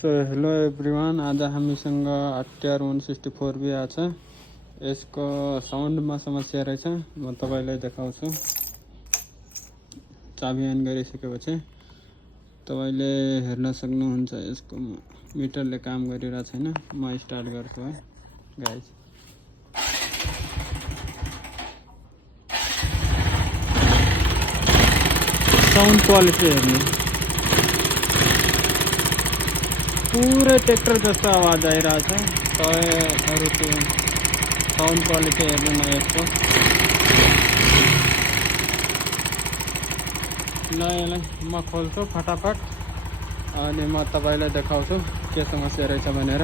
So hello everyone, आज हामीसँग RTR 164B आछ। यसको साउन्डमा समस्या रहेछ, म तपाईलाई देखाउँछु। चाबी अन गरिसकेपछि तपाईले हेर्न सक्नुहुन्छ यसको मिटरले काम गरिरहेको छैन। म स्टार्ट गर्छु है गाइस। साउन्ड क्वालिटी हेर्नु, पूरे ट्रैक्टर जस्तो आवाज आइरहेछ। साउन्ड क्वालिटी हेर्नु न यसको। ल यसलाई म खोल्छु फटाफट अनि म तपाईलाई देखाउँछु के समस्या रहेछ भनेर।